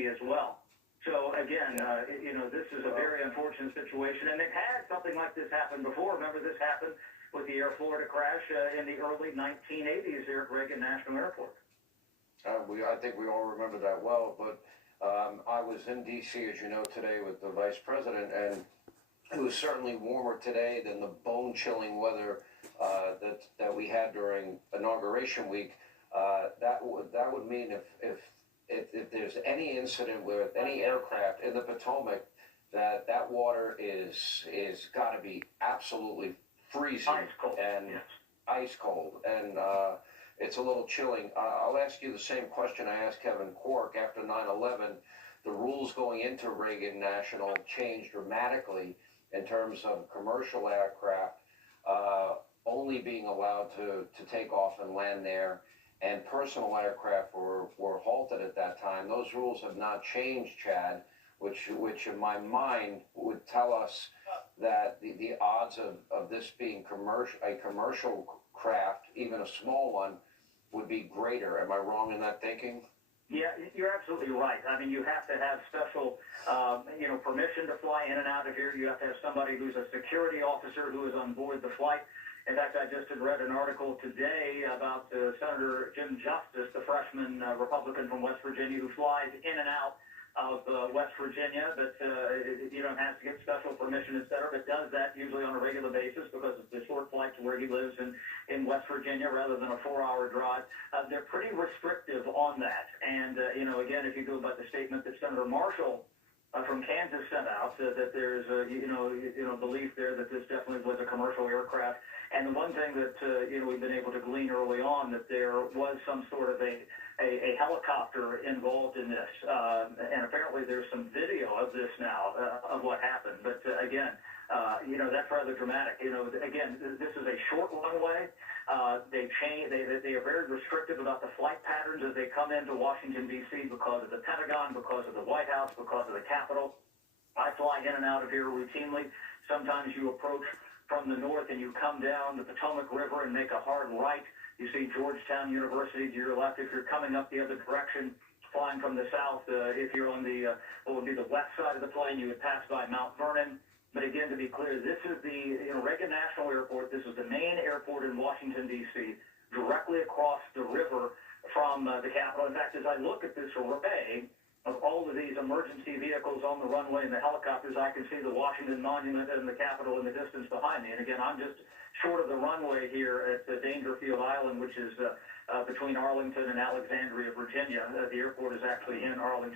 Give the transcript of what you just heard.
City as well. So again, this is a very unfortunate situation, and they've had something like this happen before. Remember, this happened with the Air Florida crash in the early 1980s here at Reagan National Airport. I think we all remember that well, but I was in D.C., as you know, today with the Vice President, and it was certainly warmer today than the bone-chilling weather that we had during Inauguration Week. That would mean if there's any incident with any aircraft in the Potomac, that water is got to be absolutely freezing Ice cold. And yes. Ice cold, and it's a little chilling. I'll ask you the same question I asked Kevin Cork after 9/11. The rules going into Reagan National changed dramatically in terms of commercial aircraft only being allowed to take off and land there, and personal aircraft were halted at that time. Those rules have not changed, Chad, which in my mind would tell us that the odds of this being a commercial craft, even a small one, would be greater. Am I wrong in that thinking? Yeah, you're absolutely right. I mean, you have to have special, permission to fly in and out of here. You have to have somebody who's a security officer who is on board the flight. In fact, I just had read an article today about Senator Jim Justice, the freshman Republican from West Virginia, who flies in and out of West Virginia, but has to get special permission, et cetera, but does that usually on a regular basis because of the short flight to where he lives in West Virginia rather than a 4-hour drive. They're pretty restrictive on that. And, again, if you go by the statement that Senator Marshall from Kansas sent out, that there's belief there that this definitely was a commercial aircraft. And the one thing that, we've been able to glean early on, that there was some sort of a helicopter involved in this. And apparently there's some video of this now, of what happened. But again, that's rather dramatic. Again, this is a short runway. They are very restrictive about the flight patterns as they come into Washington, D.C. because of the Pentagon, because of the White House, because of the Capitol. I fly in and out of here routinely. Sometimes you approach from the north and you come down the Potomac River and make a hard right. You see Georgetown University to your left. If you're coming up the other direction, flying from the south, if you're on what would be the west side of the plane, you would pass by Mount Vernon. But again, to be clear, this is the Reagan National Airport. This is the main airport in Washington, D.C., directly across the river from the Capitol. In fact, as I look at this array of all of these emergency vehicles on the runway and the helicopters, I can see the Washington Monument and the Capitol in the distance behind me. And again, I'm just short of the runway here at Dangerfield Island, which is between Arlington and Alexandria, Virginia. The airport is actually in Arlington.